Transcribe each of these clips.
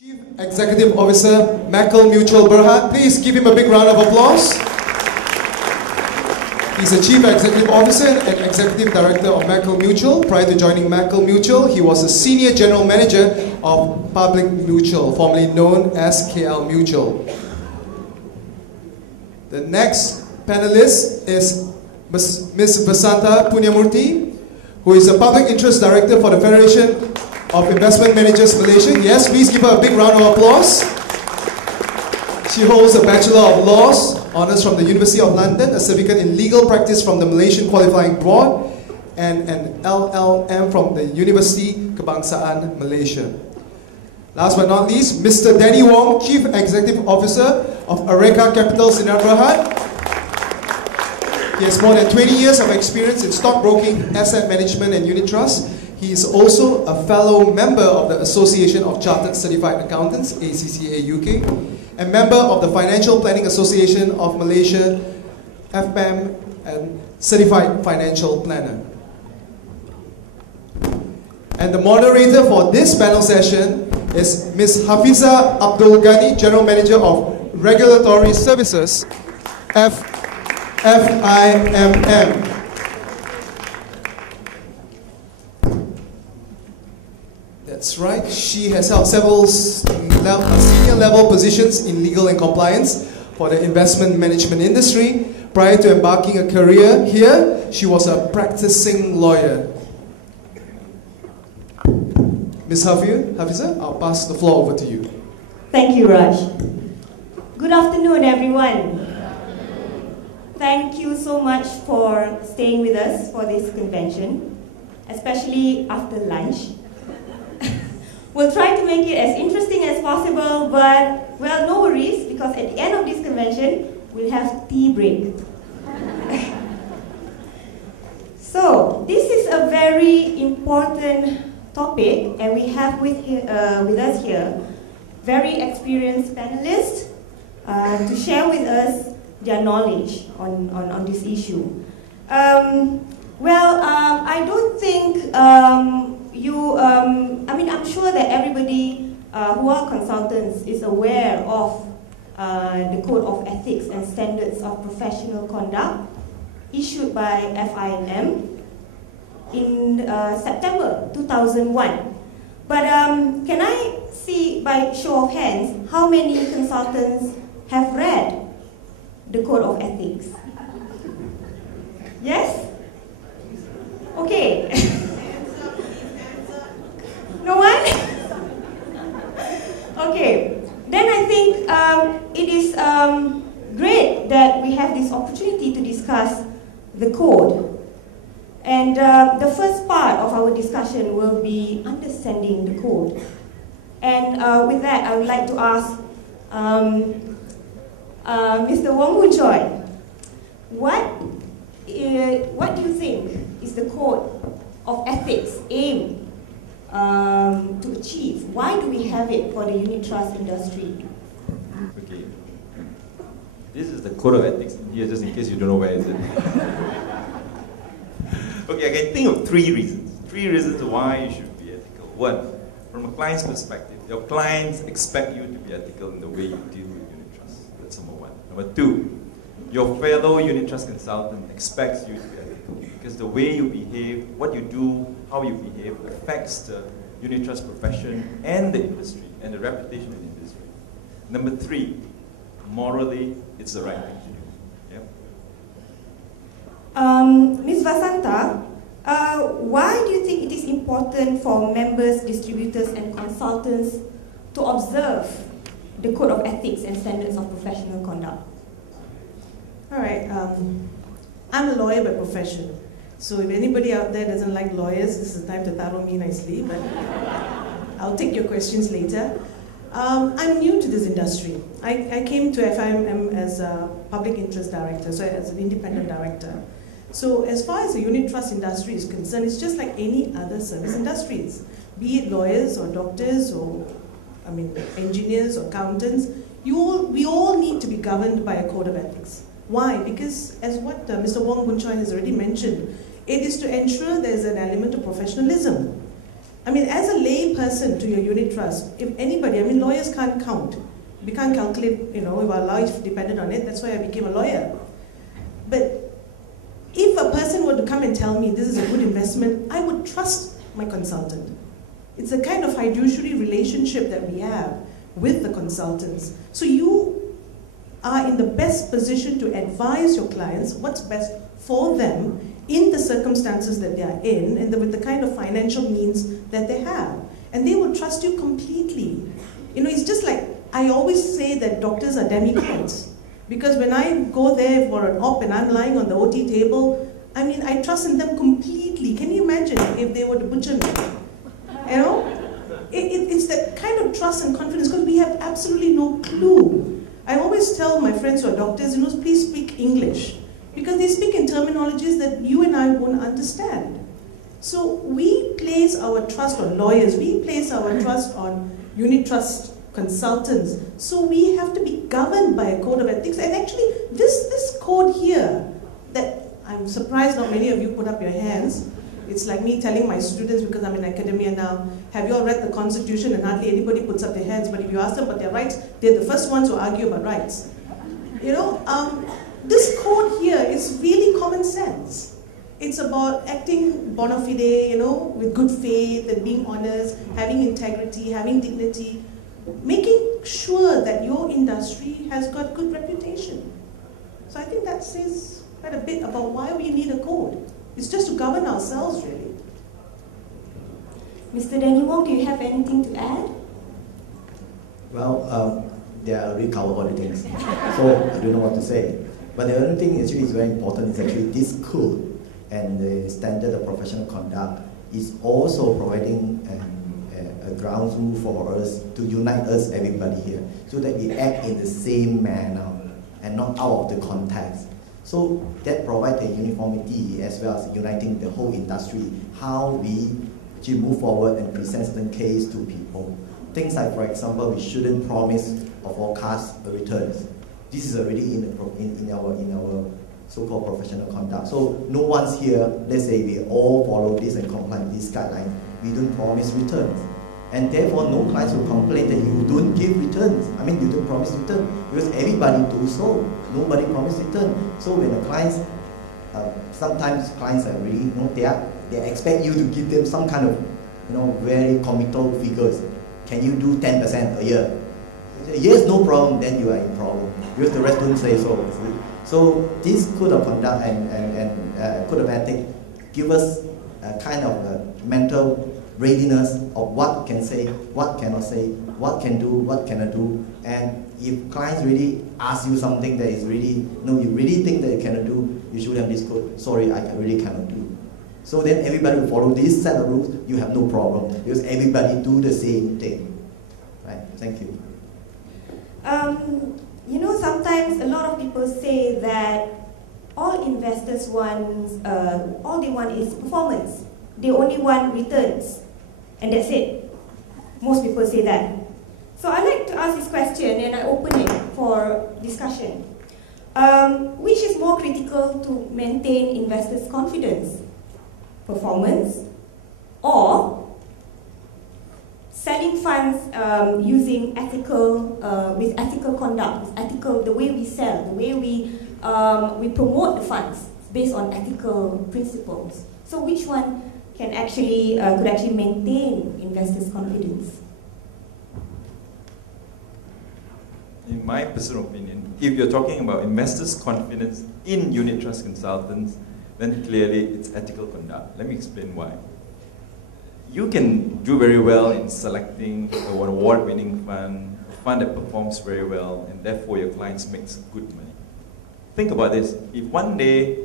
Chief Executive Officer, Mackle Mutual Berhad. Please give him a big round of applause. He's a Chief Executive Officer and Executive Director of Mackle Mutual. Prior to joining Mackle Mutual, he was a Senior General Manager of Public Mutual, formerly known as KL Mutual. The next panelist is Ms. Vasantha Punyamurthy, who is a Public Interest Director for the Federation of Investment Managers Malaysia. Yes, please give her a big round of applause. She holds a Bachelor of Laws, Honours from the University of London, a certificate in Legal Practice from the Malaysian Qualifying Board, and an LLM from the University Kebangsaan Malaysia. Last but not least, Mr. Danny Wong, Chief Executive Officer of Areka Capital Sinar Berhad. He has more than 20 years of experience in stockbroking, asset management and unit trust. He is also a fellow member of the Association of Chartered Certified Accountants, ACCA UK, and member of the Financial Planning Association of Malaysia, FPAM, and Certified Financial Planner. And the moderator for this panel session is Ms. Hafiza Abdul Ghani, General Manager of Regulatory Services, FIMM. That's right. She has held several senior level positions in legal and compliance for the investment management industry. Prior to embarking a career here, she was a practicing lawyer. Ms. Hafiza, I'll pass the floor over to you. Thank you, Raj. Good afternoon, everyone. Thank you so much for staying with us for this convention, especially after lunch. We'll try to make it as interesting as possible, but, well, no worries, because at the end of this convention, we'll have tea break. So, this is a very important topic, and we have with us here very experienced panelists to share with us their knowledge on this issue. I don't think I'm sure that everybody who are consultants is aware of the Code of Ethics and Standards of Professional Conduct issued by FIMM in September 2001. But can I see, by show of hands, how many consultants have read the Code of Ethics? Yes? Okay. No one? Okay. Then I think it is great that we have this opportunity to discuss the code. And the first part of our discussion will be understanding the code. And with that, I would like to ask Mr. Wong Hoon Choi, what do you think is the Code of Ethics aim to achieve? Why do we have it for the unit trust industry? Okay. This is the Code of Ethics here, just in case you don't know where is it. Okay, I can think of three reasons why you should be ethical. One, from a client's perspective, your clients expect you to be ethical in the way you deal with unit trust. That's number one. Number two, your fellow unit trust consultant expects you to be ethical because the way you behave, what you do, how you behave affects the unit trust profession and the industry and the reputation of the industry. Number three, morally, it's the right thing to do. Ms. Vasantha, why do you think it is important for members, distributors and consultants to observe the Code of Ethics and Standards of Professional Conduct? All right, I'm a lawyer by profession. So if anybody out there doesn't like lawyers, this is the time to taro me nicely, but I'll take your questions later. I'm new to this industry. I came to FIMM as a public interest director, so as an independent director. So as far as the unit trust industry is concerned, it's just like any other service industries, be it lawyers or doctors or engineers or accountants. We all need to be governed by a code of ethics. Why? Because as what Mr. Wong Hoon Choi has already mentioned, it is to ensure there's an element of professionalism. I mean, as a lay person to your unit trust, if anybody, I mean, lawyers can't count. We can't calculate, you know, if our life depended on it. That's why I became a lawyer. But if a person were to come and tell me this is a good investment, I would trust my consultant. It's a kind of fiduciary relationship that we have with the consultants. So you are in the best position to advise your clients what's best for them in the circumstances that they are in and with the kind of financial means that they have. And they will trust you completely. You know, it's just like, I always say that doctors are demigods. Because when I go there for an op and I'm lying on the OT table, I mean, I trust in them completely. Can you imagine if they were to butcher me? You know? It's that kind of trust and confidence because we have absolutely no clue. I always tell my friends who are doctors, you know, please speak English. Because they speak in terminologies that you and I won't understand. So we place our trust on lawyers, we place our trust on unit trust consultants. So we have to be governed by a code of ethics. And actually, this code here, that I'm surprised not many of you put up your hands. It's like me telling my students, because I'm in academia now, have you all read the Constitution? And hardly anybody puts up their hands. But if you ask them about their rights, they're the first ones who argue about rights. You know, this code here is really common sense. It's about acting bona fide, you know, with good faith and being honest, having integrity, having dignity, making sure that your industry has got good reputation. So I think that says quite a bit about why we need a code. It's just to govern ourselves, really. Mr. Danny Wong, do you have anything to add? Well, they are already covered all the things, so I don't know what to say. But the other thing actually is very important is actually this code and the standard of professional conduct is also providing a ground rule for us to unite us, everybody here, so that we act in the same manner and not out of the context. So that provides a uniformity as well as uniting the whole industry, how we actually move forward and present certain case to people. Things like, for example, we shouldn't promise or forecast returns. This is already in our so-called professional conduct. So no one's here, let's say we all follow this and comply with this guideline, we don't promise returns. And therefore no clients will complain that you don't give returns. I mean, you don't promise return, because everybody do so. Nobody promise return. So when the clients, sometimes clients are really, you know, they expect you to give them some kind of, you know, very committal figures. Can you do 10% a year? Yes, no problem, then you are in problem, because the rest don't say so. So this code of conduct and code of ethics give us a kind of a mental readiness of what can say, what cannot say, what can do, what cannot do. And if clients really ask you something that is really, no, you really think that you cannot do, you should have this code. Sorry, I really cannot do. So then everybody will follow this set of rules, you have no problem, because everybody do the same thing. Right? Thank you. You know, sometimes a lot of people say that all investors want, all they want is performance. They only want returns, and that's it. Most people say that. So I like to ask this question, and I open it for discussion. Which is more critical to maintain investors' confidence? Performance, or selling funds using with ethical conduct, with ethical, the way we sell, the way we promote the funds based on ethical principles. So which one can actually could actually maintain investors' confidence? In my personal opinion, if you're talking about investors' confidence in unit trust consultants, then clearly it's ethical conduct. Let me explain why. You can do very well in selecting an award-winning fund, a fund that performs very well, and therefore your clients makes good money. Think about this. If one day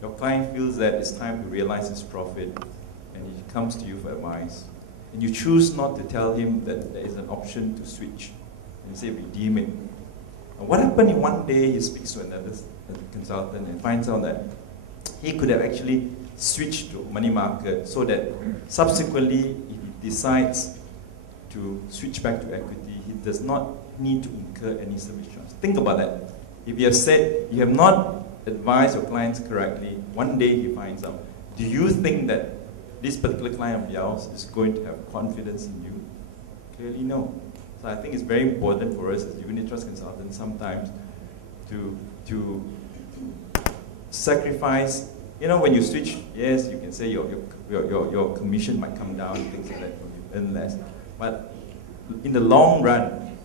your client feels that it's time to realize his profit, and he comes to you for advice, and you choose not to tell him that there is an option to switch, and you say redeem it. And what happened if one day he speaks to another consultant and finds out that he could have actually switch to money market, so that subsequently if he decides to switch back to equity, he does not need to incur any service charge. Think about that. If you have said you have not advised your clients correctly, one day he finds out, do you think that this particular client of yours is going to have confidence in you? Clearly no. So I think it's very important for us as unit trust consultants sometimes to sacrifice, when you switch, yes, you can say your commission might come down, things like that, you earn less. But in the long run,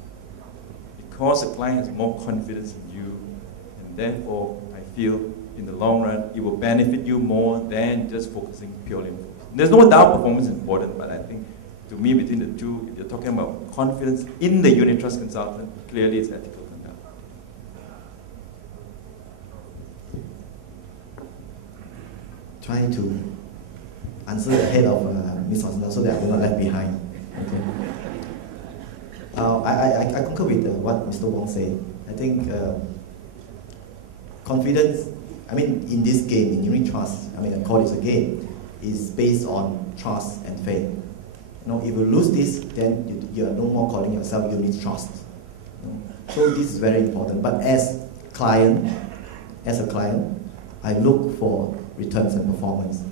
because the client has more confidence in you, and therefore I feel in the long run it will benefit you more than just focusing purely on performance. There's no doubt performance is important, but I think to me between the two, if you're talking about confidence in the unit trust consultant, clearly it's ethical conduct. Trying to answer ahead of Ms. Hosna so that I will not left behind. Okay. I concur with what Mr. Wong said. I think confidence, in this game, in unit trust, I call it a game, is based on trust and faith. If you lose this, then you are no more calling yourself unit trust. So this is very important. But as a client, I look for returns and performance.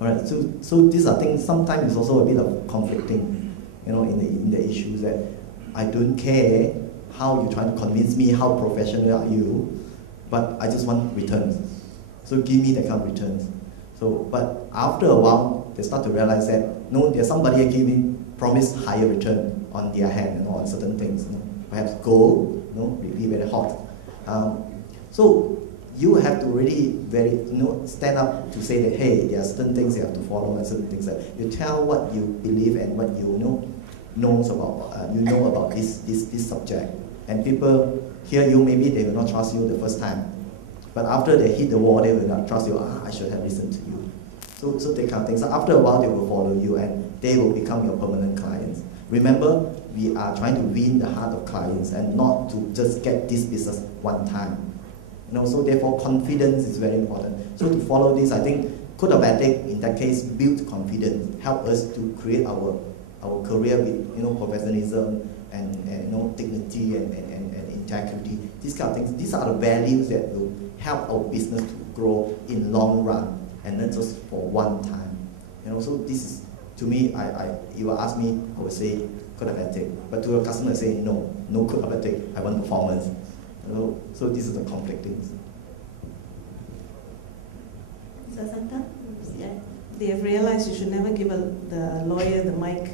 All right. So these are things. Sometimes it's also a bit of conflicting, in the issues that I don't care how you try to convince me, how professional are you, but I just want returns. So give me that kind of returns. So, but after a while, they start to realize that no, there's somebody giving promise higher return on their hand, on certain things. Perhaps gold, really very hot. So you have to really stand up to say that hey, there are certain things you have to follow and certain things that you tell what you believe and what you knows about about this subject. And people hear you, maybe they will not trust you the first time, but after they hit the wall, they will not trust you. I should have listened to you. So that kind of thing. So after a while, they will follow you and they will become your permanent clients. Remember, we are trying to win the heart of clients and not to just get this business one time. So therefore, confidence is very important. So to follow this, I think code of ethics in that case build confidence, help us to create our career with professionalism and dignity and integrity. These kind of things. These are the values that will help our business to grow in long run and not just for one time. So this is, to me, you will ask me, I would say code of ethics. But to a customer, I say no code of ethics. I want performance. So this is the conflict things. Sasanta? Yeah. They have realized you should never give the lawyer the mic.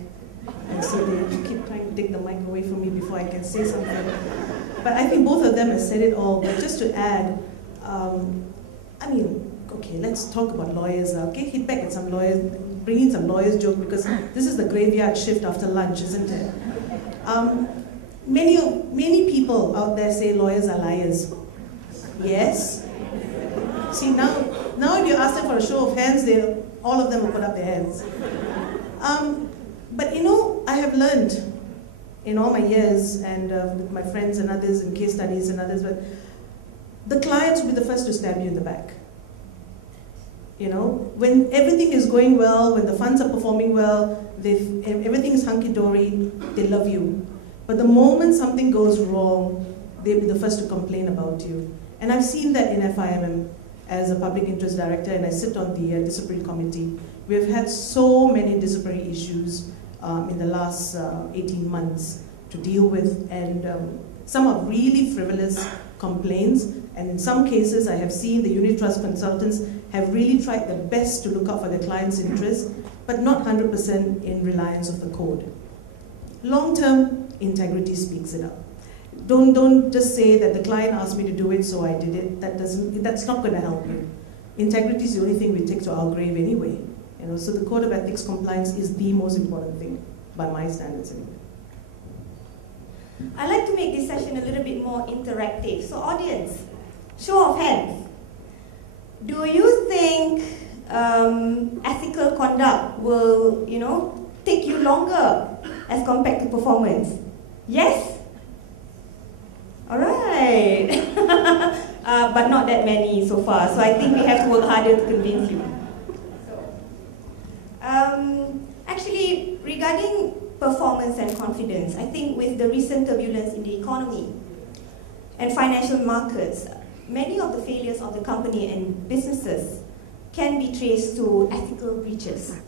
And so they keep trying to take the mic away from me before I can say something. But I think both of them have said it all. But just to add, okay, let's talk about lawyers now. Okay, hit back at some lawyers, bring in some lawyers joke because this is the graveyard shift after lunch, isn't it? Many people out there say lawyers are liars. Yes. See, now if you ask them for a show of hands, all of them will put up their hands. But I have learned in all my years and with my friends and others in case studies and others, but the clients will be the first to stab you in the back. When everything is going well, when the funds are performing well, everything is hunky-dory, they love you. But the moment something goes wrong, they'll be the first to complain about you. And I've seen that in FIMM as a public interest director, and I sit on the disciplinary committee. We've had so many disciplinary issues in the last 18 months to deal with, and some are really frivolous complaints, and in some cases I have seen the unit trust consultants have really tried their best to look out for their clients' interests, but not 100% in reliance of the code. Long-term, integrity speaks it up. Don't just say that the client asked me to do it, so I did it. That's not going to help you. Integrity is the only thing we take to our grave anyway. So the code of ethics compliance is the most important thing, by my standards anyway. I'd like to make this session a little bit more interactive. So audience, show of hands. Do you think ethical conduct will, take you longer as compared to performance? Yes? All right. But not that many so far. So I think we have to work harder to convince you. Actually, regarding performance and confidence, I think with the recent turbulence in the economy and financial markets, many of the failures of the company and businesses can be traced to ethical breaches.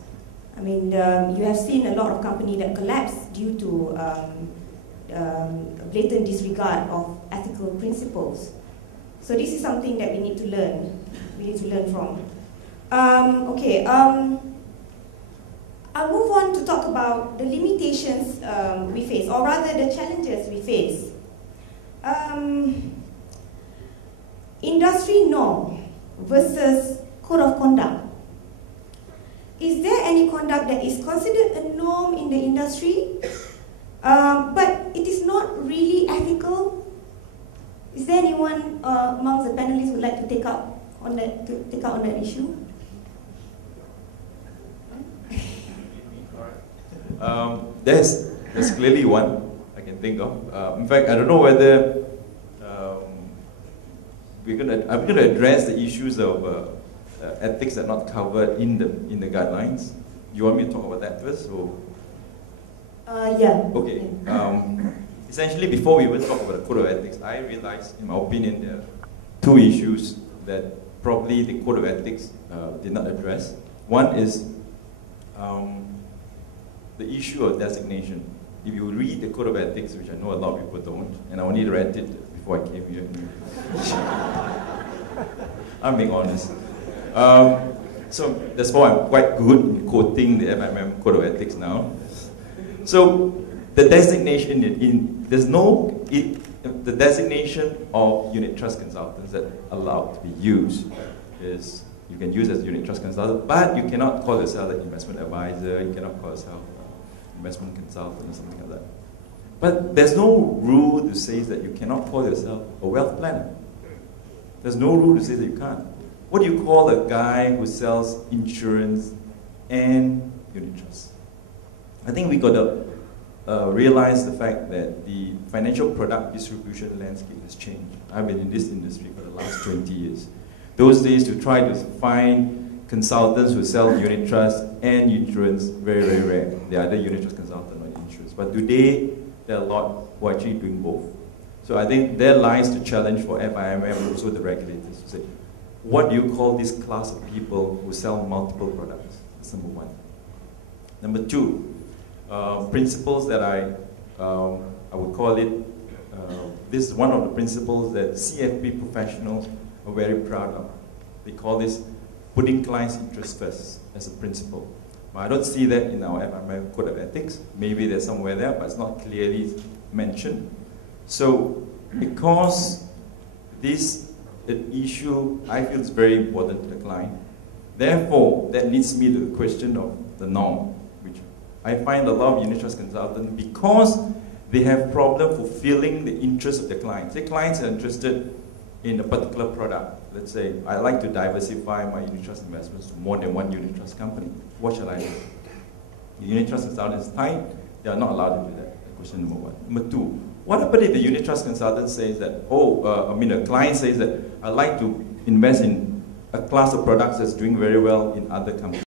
I mean, you have seen a lot of companies that collapse due to blatant disregard of ethical principles. So this is something that we need to learn. We need to learn from. I'll move on to talk about the limitations we face, or rather the challenges we face. Industry norm versus code of conduct. Is there any conduct that is considered a norm in the industry, but it is not really ethical? Is there anyone amongst the panelists who would like to take up on that issue? There's clearly one I can think of. In fact, I don't know whether I'm going to address the issues of ethics that are not covered in the guidelines. You want me to talk about that first? Or? Yeah. Okay. Essentially, before we even talk about the code of ethics, I realized, in my opinion, there are two issues that probably the code of ethics did not address. One is the issue of designation. If you read the code of ethics, which I know a lot of people don't, and I only read it before I came here. I'm being honest. So that's why I'm quite good in quoting the FIMM code of ethics now. So the designation the designation of unit trust consultants that are allowed to be used is you can use as a unit trust consultant, but you cannot call yourself an investment advisor, you cannot call yourself investment consultant or something like that. But there's no rule that says that you cannot call yourself a wealth planner. There's no rule that says that you can't. What do you call a guy who sells insurance and unit trust? I think we got to realize the fact that the financial product distribution landscape has changed. I've been in this industry for the last 20 years. Those days to try to find consultants who sell unit trust and insurance, very, very rare. They are either unit trust consultant or insurance. But today, there are a lot who are actually doing both. So I think there lies the challenge for FIMM and also the regulators to say, what do you call this class of people who sell multiple products? That's number one. Number two, principles that I would call it, this is one of the principles that CFP professionals are very proud of. They call this putting clients' interests first as a principle. I don't see that in our FIMM Code of Ethics. Maybe there's somewhere there, but it's not clearly mentioned. So, because this issue, I feel is very important to the client, therefore, that leads me to the question of the norm, which I find a lot of unit trust consultants, because they have problem fulfilling the interests of the clients. The clients are interested in a particular product. Let's say, I like to diversify my unit trust investments to more than one unit trust company. What shall I do? The unit trust consultant is tight, they are not allowed to do that. Question number one. Number two, what happens if the unit trust consultant says that, a client says that, I'd like to invest in a class of products that's doing very well in other companies.